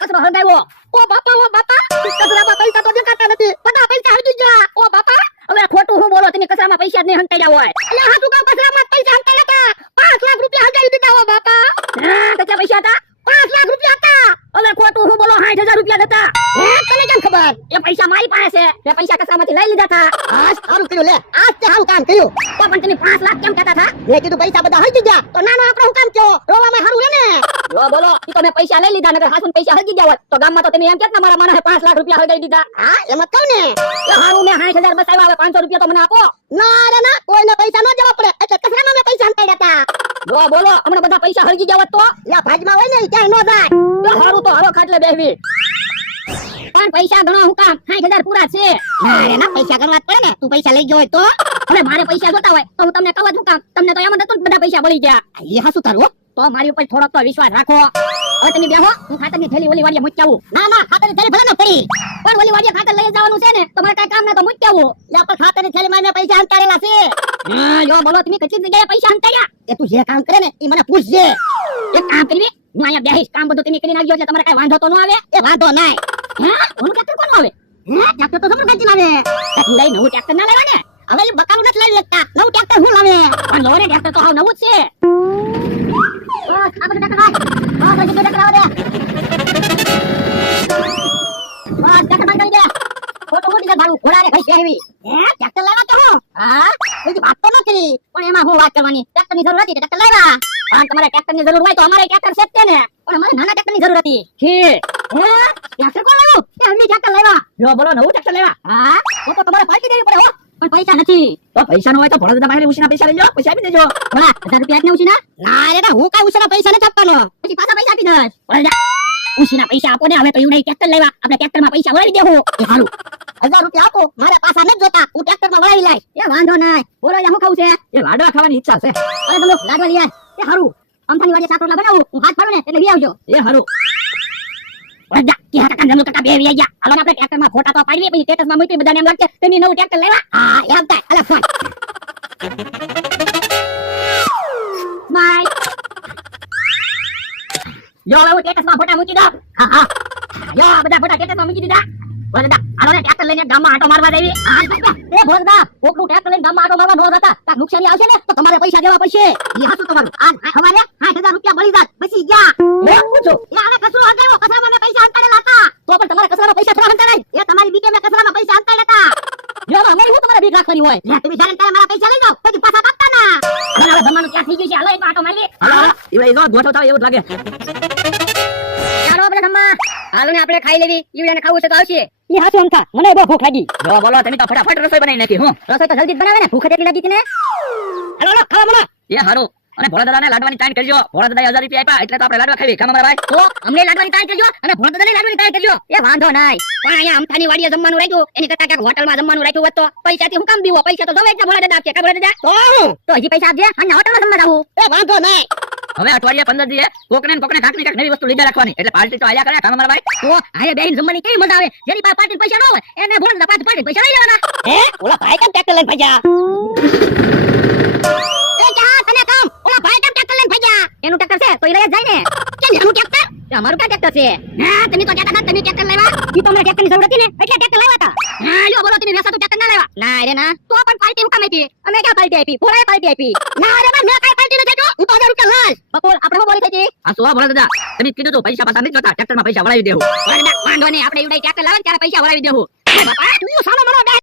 કચરો હળગાવ્યો. ઓ બાપા કચરામાં પૈસા તો દેખાતા નથી. બધા પૈસા હળગી ગયા. ઓ બાપા હવે ખોટું હું બોલો, તમે કચરામાં પૈસા જ નહીં હંતાડ્યા હોય. એટલે હાચું કામ કચરામાં પૈસા હંતાડ્યા હતા. 5 લાખ રૂપિયા હળગાવી દીધા. ઓ બાપા કેટલા પૈસા હતા? 5 લાખ રૂપિયા હતા. હવે ખોટું હું બોલો, 60,000 રૂપિયા હતા. તને કેમ ખબર? એ પૈસા મારી પાસે છે. એ પૈસા કચરામાંથી લઈ લીધા હતા. આજ સારું કર્યું લે, આજ તે સારું કામ કર્યું. તો પણ તમે 5 લાખ કેમ કહેતા હતા? મેં કીધું પૈસા બધા હળગી ગયા તો નાનો આપણો હું કામ કયો, રોવામાં સારું રે ને. જો બોલો, ઈ તો મેં પૈસા લઈ લીધા, નકર હાસુન પૈસા હળગી ગયા હોત તો ગામમાં તો તમે એમ કેત ને મારા માણસે 5 લાખ રૂપિયા હળગાવી દીધા. હા એમ જ કહું ને. એ હારું મેં 60,000 બચાવ્યા, હવે 500 રૂપિયા તો મને આપો. ના રે ના, કોઈને પૈસા ન દેવા પડે એટલે કચરામાં મેં પૈસા હંતાડ્યા હતા. જો બોલો, હમણાં બધા પૈસા હળગી ગયા હોત તો યા ભાજમાં હોય ને ઈ ક્યાંય ન જાય. તો હારું તો હાલો ખાટલે બેહવી. પણ પૈસા ગણો હું કામ? 60,000 પૂરા છે. ના રે ના, પૈસા ગણવા જ પડે ને. તું પૈસા લઈ ગયો હોય તો હવે મારે પૈસા જોતા હોય તો હું તમને કહું જ હું કામ? તમને તો એમ જ હતું ને બધા પૈસા બળી ગયા. એ હાસું તારું હો. તો મારી ઉપર થોડોક તો વિશ્વાસ રાખો. હવે તમે બેહો, હું ખાતરની થેલી ઓલી વાડીએ મૂકી આવું. ના ના, ખાતરની થેલી ભલે ન પડી પણ ઓલી વાડીએ ખાતર લઈ જવાનું છે ને, તો મારે કાંઈ કામ ના તો મૂકી આવું. યા પણ ખાતરની થેલીમાં મેં પૈસા હંતાડેલા છે. હા જો બોલો, તમે કેટલી જગ્યાએ પૈસા હંતાડ્યા? એ તું જે કામ કરે ને ઈ મને પૂછજે. એક કામ કરવી, હું અહીંયા બેહીશ, કામ બધું તમે કરી નાખજો એટલે તમારે કાંઈ વાંધો તો ન આવે. એ વાંધો નાય. હે ઓલું ટ્રેક્ટર કોનું આવે? હે ટ્રેક્ટર તો સમર ગાજી લાવે. તું લઈ નવું ટ્રેક્ટર ના લેવા ને? હવે એ બકારું નથી લાવી શકતા, નવું ટ્રેક્ટર હું લાવે. પણ લો ને, ટ્રેક્ટર તો હાવ નવું જ છે. બસ આ બધું ટ્રેક્ટર લાવ. હા બસ ટ્રેક્ટર લાવ દે. બસ ટ્રેક્ટર બંધ કરી દે. ખોટું મોટી ભાડું ઘોડા રે ભાઈ બેહવી. હે ટ્રેક્ટર લાવ્યા તો હું? હા બીજી વાત તો નથી. પણ એમાં હું વાત કરવાની? ટ્રેક્ટરની જરૂર હતી, ટ્રેક્ટર લાવ્યા. પણ તમારે ટ્રેક્ટરની જરૂર હોય તો અમારે ટ્રેક્ટર છે જ તે ને. પણ અમારે નાના ટ્રેક્ટરની જરૂર હતી. હે ટ્રેક્ટર કોણ લાવ્યું? એ અમને ટ્રેક્ટર લાવ્યા. જો બોલો, નવું ટ્રેક્ટર લેવા. હા તો તમારે પાર્ટી દેવી પડે હો. પણ પૈસા નથી. તો પૈસા ન હોય તો ભોળા દાદા પાસે ઉછીના પૈસા લઈ લો, પૈસા આપી દેજો. ભલા 1000 રૂપિયા આપને ઉછીના. ના રે ના, હું કાઈ ઉછીના પૈસા નથી આપવાનો. પછી પાછા પૈસા આપી દઈશ. ભોળા દાદા ઉછીના પૈસા આપો ને. હવે તો એવું નહીં, ટ્રેક્ટર લેવા, આપણે ટ્રેક્ટરમાં પૈસા વળાવી દેવું. એ હારું 1000 રૂપિયા આપો, મારે પાછા નથી જોતા, હું ટ્રેક્ટરમાં વળાવી લાઈશ. એ વાંધો નહીં. બોલો અહીંયા શું ખાવું છે? એ લાડવા ખાવાની ઈચ્છા છે. અરે તમે લાડવા લઈ આય. એ હારું, અમથાની વાજે શાક રોટલા બનાવું, હું હાથ ફાડું ને એટલે લઈ આવજો. એ હારું. ભોળા દાદા કે કાકા જમનું કાકા બે આવી ગયા. હાલો ને આપણે ટ્રેક્ટરમાં ફોટા તો પાડીએ, પછી સ્ટેટસમાં મૂકી, બધાને એમ લાગશે તમે નવું ટ્રેક્ટર લેવા. હા એમ થાય. અલે ફોન બાય. જો હવે હું સ્ટેટસમાં ફોટા મૂકી દઉં. હા હા જો આ બધા ફોટા સ્ટેટસમાં મૂકી દીધા. ભોળા દાદા હાલો ને ટ્રેક્ટર લઈને ગામમાં આંટો મારવા જઈએ. હા એ ભોળા દાદા, કોકનું ટ્રેક્ટર લઈને ગામમાં આટો મારવા નો જતા, કાક નુકસાની આવશે ને તો તમારે પૈસા દેવા પડશે. એ હાચું તમારું. આજ હવારે 60,000 રૂપિયા બળી જાત, પછી ગયા. મેં પૂછો એ આને કચરો હગાવ્યો, કચરામાં મેં પૈસા હંતાડેલા હતા. તો પણ તમારા કચરામાં પૈસા થોડા હંતાડાય. એ તમારી બીકે મેં કચરામાં પૈસા હંતાડ્યા હતા. જો અમારે હું તમારા ભીખ રાખવાની હોય. લે તમે જ્યારે ત્યારે મારા પૈસા લઈ જાઓ, પછી પાછા કાપતા ના. હવે હવે જમવાનું ત્યાં થઈ ગયું છે. હાલો એક આંટો મારી. એનો ગોઠવ થાવ એવું જ લાગે. ચાલો આપણે જમવા. હાલો ને આપણે ખાઈ લેવી. ઈવડાને ખાવું છે તો આવશે. એ હાચું અંકા, મને બહુ ભૂખ લાગી. જો બોલો, તમે તો ફટાફટ રસોઈ બનાવી નાખી. હું રસોઈ તો જલ્દી જ બનાવે ને, ભૂખ જ એટલી લાગી હતી ને. હાલો હાલો ખાવા મળો. એ હારું. અને ભોળા દાદાને લાડવાની તાણ કરજો. ભોળા દાદાએ 1000 રૂપિયા આપ્યા એટલે તો આપણે લાડવા ખાવી. કામ અમારા ભાઈ. તો અમને લાડવાની તાણ કરજો અને ભોળા દાદાને લાડવાની તાણ કરજો. એ વાંધો નહીં. પણ અહીંયા અમથાની વાડીએ જમવાનું રાખ્યું, એની કરતા ક્યાંક હોટલમાં જમવાનું રાખ્યું હોત તો પૈસાથી હું કામ બીવો? પૈસા તો જવે જ ભોળા દાદા આપશે. કા ભોળા દાદા? તો હું તો હજી પૈસા આપજે અને હોટલમાં જમવા જાવું. એ વાંધો નહીં. હવે અઠવાડિયે 15 દીએ કોકને ને કોકને કાંક ને કાંક નવી વસ્તુ લીધા રાખવાની. એટલે પાર્ટી તો આયા કરે. કામ અમારા ભાઈ. તો આયા બેહીને જમવાની કેવી મજા આવે. જેની પાસે પાર્ટી પૈસા ન હોય એને ભોળા દાદા પાસે પાર્ટી પૈસા લઈ લેવાના. હે ઓલા ભાઈ કેમ ટ્રેક્ટર લઈને ભજ્યા? એ જા તને કામ, ઓલા ભાઈ કેમ ટ્રેક્ટર લઈને ભજ્યા? એનું ટ્રેક્ટર છે તો એ લઈ જ જાય ને. કેમ એનું ટ્રેક્ટર? એ અમારું ક્યાં ટ્રેક્ટર છે? હા તમે તો કહેતા હતા તમે ટ્રેક્ટર લેવા. ઈ તો મને ટ્રેક્ટરની જરૂર હતી ને એટલે ટ્રેક્ટર લાવ્યા હતા. હા લ્યો બોલો, તમે વેસા તો ટ્રેક્ટર ના લેવા. ના રે ના. તો પણ પાર્ટી હું કામ આપી? અમે ક્યાં પાર્ટી આપી? ભોળાએ પાર્ટી આપી. ના રે બા, મેં કાઈ પાર્ટી નથી આપ્યો. હું તો 1000 રૂપિયા લાલ. બપોર આપણે શું બોલી થઈ? આ શું ભોળા દાદા, તમે કીધું તો પૈસા પાછા નથી જોતા, ટ્રેક્ટરમાં પૈસા વળાવી દેવું. વાંધો નહીં, આપણે એવડાઈ ટ્રેક્ટર લાવે ત્યારે પૈસા વળાવી દેવું. બાપા તું સાનો મનો